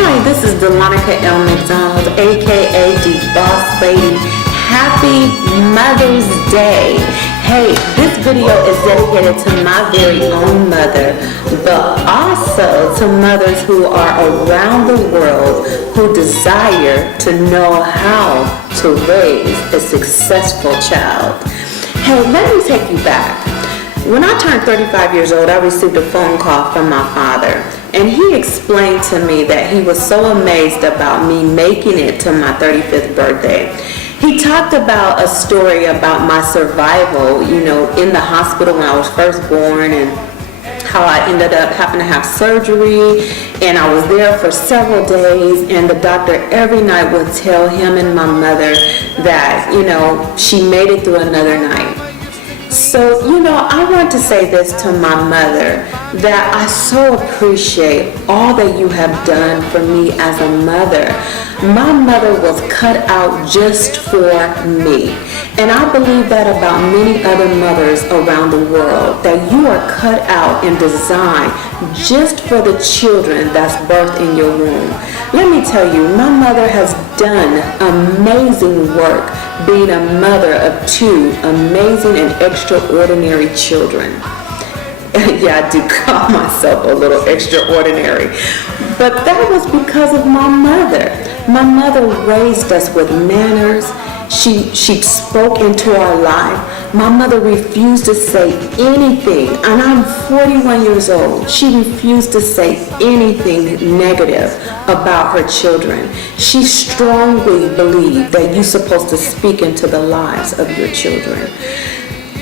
Hi, this is Dalonika McDonald, aka the Boss Lady. Happy Mother's Day. Hey, this video is dedicated to my very own mother, but also to mothers who are around the world who desire to know how to raise a successful child. Hey, let me take you back. When I turned 35 years old, I received a phone call from my father, and he explained to me that he was so amazed about me making it to my 35th birthday. He talked about a story about my survival, in the hospital when I was first born, and how I ended up having to have surgery, and I was there for several days, and the doctor every night would tell him and my mother that, she made it through another night. So, I want to say this to my mother, that I so appreciate all that you have done for me as a mother. My mother was cut out just for me. And I believe that about many other mothers around the world, that you are cut out and designed just for the children that's birthed in your womb. Let me tell you, my mother has done amazing work being a mother of two amazing and extraordinary children. Yeah, I do call myself a little extraordinary. But that was because of my mother. My mother raised us with manners. She spoke into our life. My mother refused to say anything, and I'm 41 years old. She refused to say anything negative about her children. She strongly believed that you're supposed to speak into the lives of your children.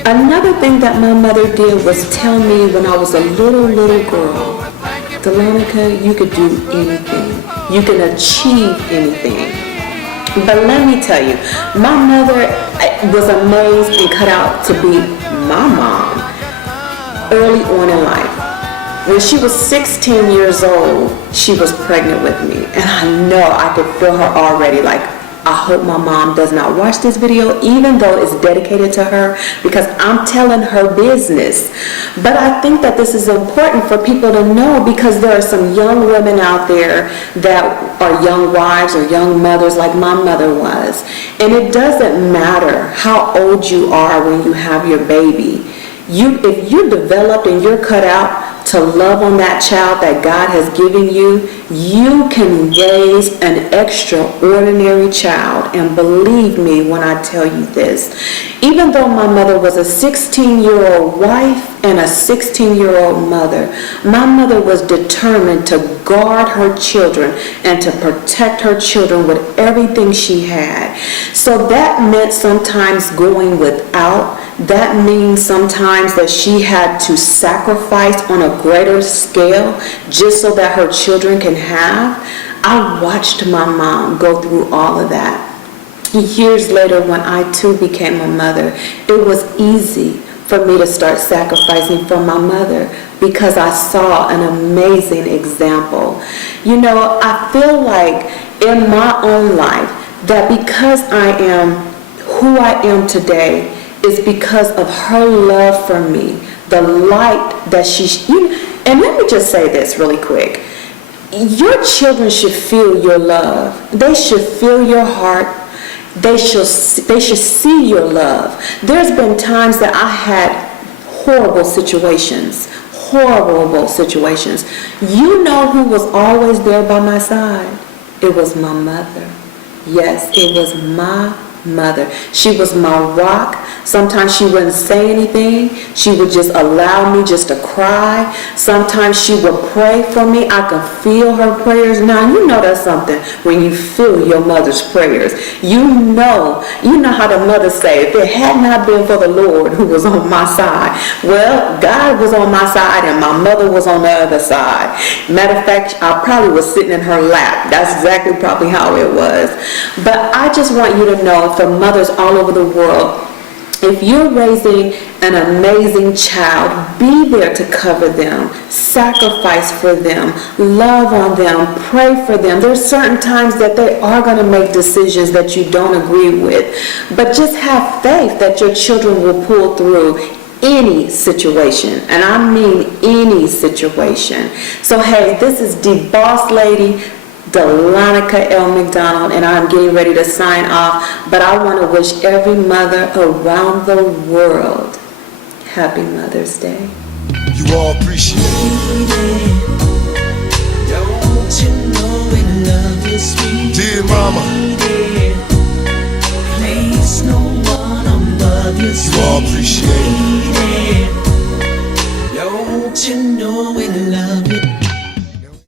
Another thing that my mother did was tell me when I was a little girl, Dalonika, you could do anything. You can achieve anything. But let me tell you, my mother was amazed and cut out to be my mom early on in life. When she was 16 years old, she was pregnant with me. And I know I could feel her already, like, I hope my mom does not watch this video, even though it's dedicated to her, because I'm telling her business. But I think that this is important for people to know, because there are some young women out there that are young wives or young mothers like my mother was. And it doesn't matter how old you are when you have your baby. If you're developed and you're cut out to love on that child that God has given you, you can raise an extraordinary child. And believe me when I tell you this, even though my mother was a 16-year-old wife and a 16-year-old mother, my mother was determined to guard her children and to protect her children with everything she had. So that meant sometimes going without. That means sometimes that she had to sacrifice on a greater scale just so that her children can have. I watched my mom go through all of that. Years later, when I too became a mother, it was easy for me to start sacrificing for my mother because I saw an amazing example. I feel like in my own life that because I am who I am today is because of her love for me, the light that and let me just say this really quick. Your children should feel your love. They should feel your heart. They should see your love. There's been times that I had horrible situations. You know who was always there by my side? It was my mother. Yes, it was my mother. She was my rock. Sometimes she wouldn't say anything. She would just allow me just to cry. Sometimes she would pray for me. I could feel her prayers. Now, you know that's something when you feel your mother's prayers. You know how the mothers say, if it had not been for the Lord who was on my side, well, God was on my side and my mother was on the other side. Matter of fact, I probably was sitting in her lap. That's exactly probably how it was. But I just want you to know, for mothers all over the world, if you're raising an amazing child, be there to cover them, sacrifice for them, love on them, pray for them. There's certain times that they are going to make decisions that you don't agree with, but just have faith that your children will pull through any situation, and I mean any situation. So hey, this is the Boss Lady Dalonika McDonald, and I'm getting ready to sign off. But I want to wish every mother around the world Happy Mother's Day. You all appreciate it. Don't you know we love you, sweet dear mama? Place no one above you, sweet. You all appreciate it. Don't you know we love you?